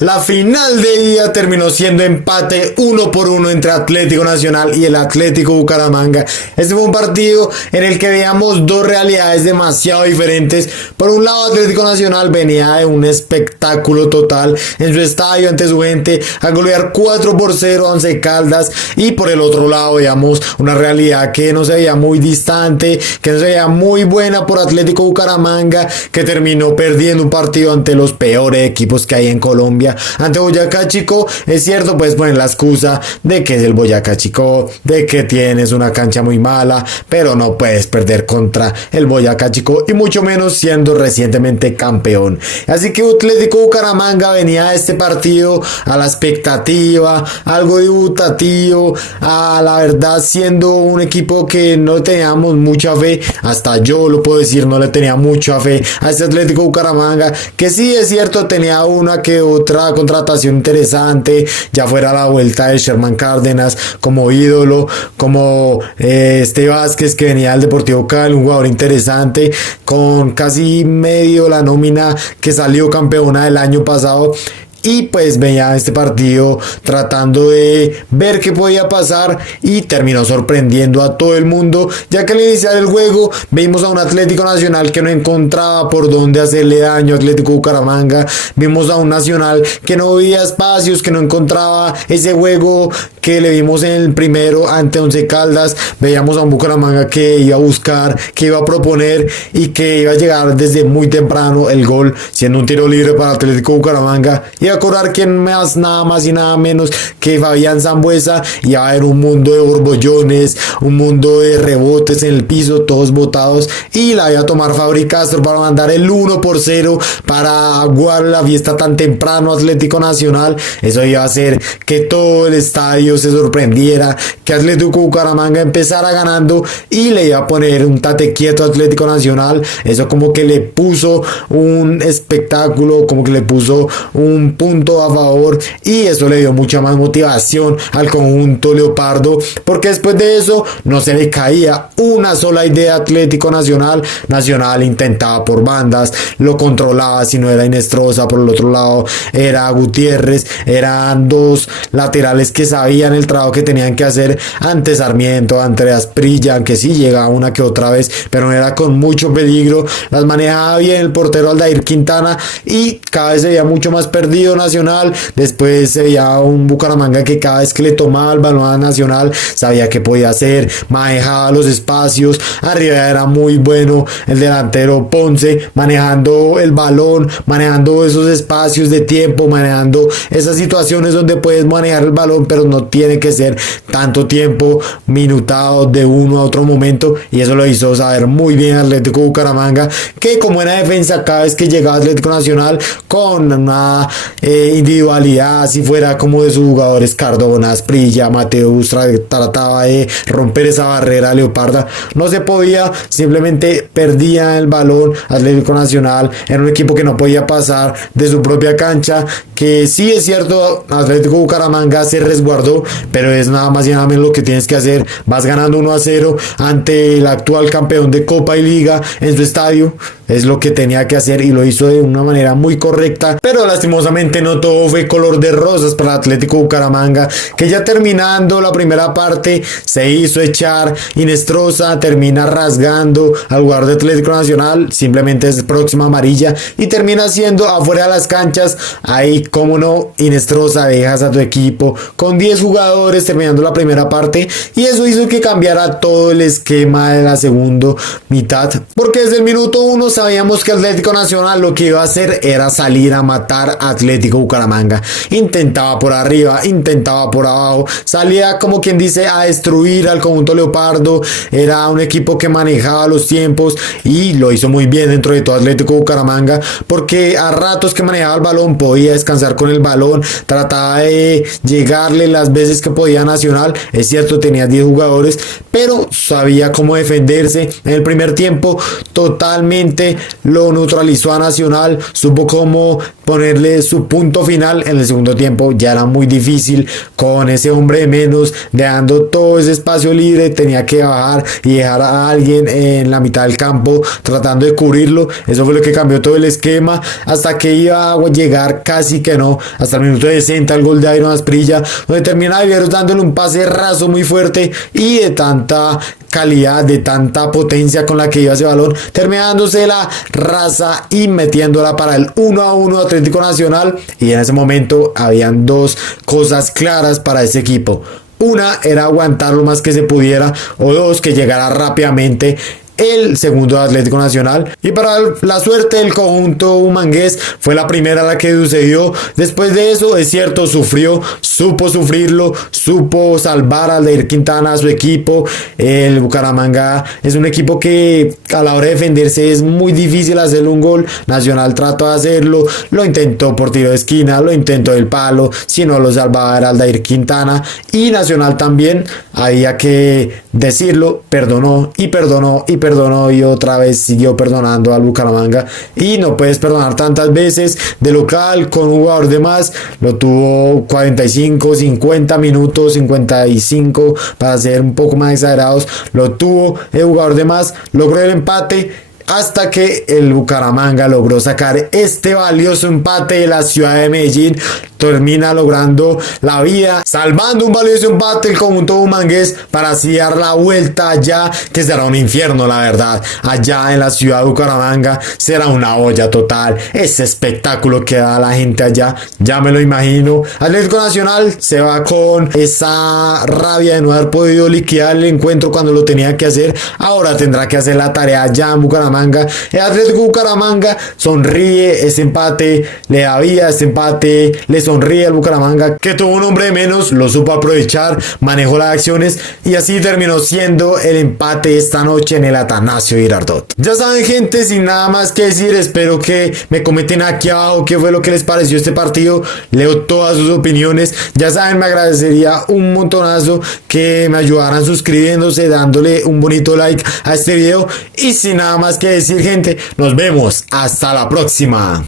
La final de día terminó siendo empate 1-1 entre Atlético Nacional y el Atlético Bucaramanga. Este fue un partido en el que veíamos dos realidades demasiado diferentes. Por un lado, Atlético Nacional venía de un espectáculo total en su estadio ante su gente a golear 4-0 a Once Caldas, y por el otro lado veíamos una realidad que no se veía muy distante, que no se veía muy buena por Atlético Bucaramanga, que terminó perdiendo un partido ante los peores equipos que hay en Colombia, ante Boyacá Chico. Es cierto, pues ponen la excusa de que es el Boyacá Chico, de que tienes una cancha muy mala, pero no puedes perder contra el Boyacá Chico, y mucho menos siendo recientemente campeón. Así que Atlético Bucaramanga venía a este partido a la expectativa, algo dubitativo, a la verdad siendo un equipo que no teníamos mucha fe. Hasta yo lo puedo decir, no le tenía mucha fe a este Atlético Bucaramanga, que sí es cierto tenía una que otra contratación interesante, ya fuera la vuelta de Sherman Cárdenas como ídolo, como este Vázquez que venía del Deportivo Cali, un jugador interesante con casi medio la nómina que salió campeona del año pasado. Y pues veía este partido tratando de ver qué podía pasar, y terminó sorprendiendo a todo el mundo, ya que al iniciar el juego vimos a un Atlético Nacional que no encontraba por dónde hacerle daño a Atlético Bucaramanga. Vimos a un Nacional que no veía espacios, que no encontraba ese juego que le vimos en el primero ante Once Caldas. Veíamos a un Bucaramanga que iba a buscar, que iba a proponer y que iba a llegar desde muy temprano el gol, siendo un tiro libre para Atlético Bucaramanga. Y a cobrar quien más, nada más y nada menos que Fabián Sambueza, y va a haber un mundo de borbollones, un mundo de rebotes en el piso, todos botados, y la iba a tomar Fabri Castro para mandar el 1-0 para aguar la fiesta tan temprano Atlético Nacional. Eso iba a hacer que todo el estadio se sorprendiera, que Atlético Bucaramanga empezara ganando y le iba a poner un tate quieto a Atlético Nacional. Eso como que le puso un espectáculo, como que le puso un punto a favor, y eso le dio mucha más motivación al conjunto leopardo, porque después de eso no se le caía una sola idea a Atlético Nacional. Nacional intentaba por bandas, lo controlaba, si no era Inestrosa, por el otro lado era Gutiérrez, eran dos laterales que sabían el trabajo que tenían que hacer ante Sarmiento, ante Asprilla, aunque sí llegaba una que otra vez, pero no era con mucho peligro. Las manejaba bien el portero Aldair Quintana, y cada vez se veía mucho más perdido Nacional. Después se veía un Bucaramanga que cada vez que le tomaba el balón a Nacional sabía que podía hacer, manejaba los espacios. Arriba era muy bueno el delantero Ponce, manejando el balón, manejando esos espacios de tiempo, manejando esas situaciones donde puedes manejar el balón, pero no tiene que ser tanto tiempo minutado de uno a otro momento, y eso lo hizo saber muy bien Atlético Bucaramanga, que como era defensa, cada vez que llegaba Atlético Nacional con una individualidad, si fuera como de sus jugadores Cardona, Asprilla, Mateus, trataba de romper esa barrera leoparda. No se podía, simplemente perdía el balón. Atlético Nacional era un equipo que no podía pasar de su propia cancha, que sí es cierto, Atlético Bucaramanga se resguardó, pero es nada más y nada menos lo que tienes que hacer. Vas ganando 1-0 ante el actual campeón de Copa y Liga en su estadio, es lo que tenía que hacer, y lo hizo de una manera muy correcta. Pero lastimosamente no todo fue color de rosas para Atlético Bucaramanga, que ya terminando la primera parte se hizo echar. Inestrosa termina rasgando al jugador de Atlético Nacional, simplemente es próxima amarilla, y termina siendo afuera de las canchas. Ahí, como no, Inestrosa, dejas a tu equipo con 10 jugadores terminando la primera parte, y eso hizo que cambiara todo el esquema de la segunda mitad, porque desde el minuto 1 sabíamos que Atlético Nacional lo que iba a hacer era salir a matar a Atlético Bucaramanga. Intentaba por arriba, intentaba por abajo, salía como quien dice a destruir al conjunto leopardo. Era un equipo que manejaba los tiempos, y lo hizo muy bien dentro de todo Atlético Bucaramanga, porque a ratos que manejaba el balón podía descansar con el balón, trataba de llegarle las veces que podía Nacional. Es cierto, tenía 10 jugadores, pero sabía cómo defenderse. En el primer tiempo totalmente lo neutralizó a Nacional, supo cómo ponerle su punto final. En el segundo tiempo ya era muy difícil con ese hombre de menos, dejando todo ese espacio libre, tenía que bajar y dejar a alguien en la mitad del campo tratando de cubrirlo. Eso fue lo que cambió todo el esquema hasta que iba a llegar casi que no, hasta el minuto 60 el gol de Iron Asprilla, donde termina Viveros dándole un pase raso muy fuerte y de tanta calidad, de tanta potencia con la que iba ese balón, terminándose la raza y metiéndola para el 1-1 Atlético Nacional. Y en ese momento habían dos cosas claras para ese equipo: una era aguantar lo más que se pudiera, o dos, que llegara rápidamente el segundo de Atlético Nacional. Y para la suerte del conjunto humangués fue la primera la que sucedió. Después de eso, es cierto, supo sufrirlo, supo salvar a Aldair Quintana, a su equipo. El Bucaramanga es un equipo que a la hora de defenderse es muy difícil hacerle un gol. Nacional trató de hacerlo, lo intentó por tiro de esquina, lo intentó del palo, si no lo salvaba era Aldair Quintana. Y Nacional también, había que decirlo, perdonó y perdonó y perdonó y otra vez siguió perdonando al Bucaramanga. Y no puedes perdonar tantas veces de local con un jugador de más. Lo tuvo 45, 50 minutos, 55 para ser un poco más exagerados. Lo tuvo el jugador de más, logró el empate, hasta que el Bucaramanga logró sacar este valioso empate de la ciudad de Medellín. Termina logrando la vida, salvando un valioso empate el conjunto humangués, para así dar la vuelta allá, que será un infierno, la verdad. Allá en la ciudad de Bucaramanga será una olla total. Ese espectáculo que da la gente allá, ya me lo imagino. Atlético Nacional se va con esa rabia de no haber podido liquidar el encuentro cuando lo tenía que hacer. Ahora tendrá que hacer la tarea allá en Bucaramanga. El Atlético Bucaramanga sonríe, ese empate le da vida, ese empate le sonríe al Bucaramanga, que tuvo un hombre de menos, lo supo aprovechar, manejó las acciones y así terminó siendo el empate esta noche en el Atanasio Girardot. Ya saben, gente, sin nada más que decir, espero que me comenten aquí abajo qué fue lo que les pareció este partido. Leo todas sus opiniones. Ya saben, me agradecería un montonazo que me ayudaran suscribiéndose, dándole un bonito like a este video. Y sin nada más que decir, gente, nos vemos hasta la próxima.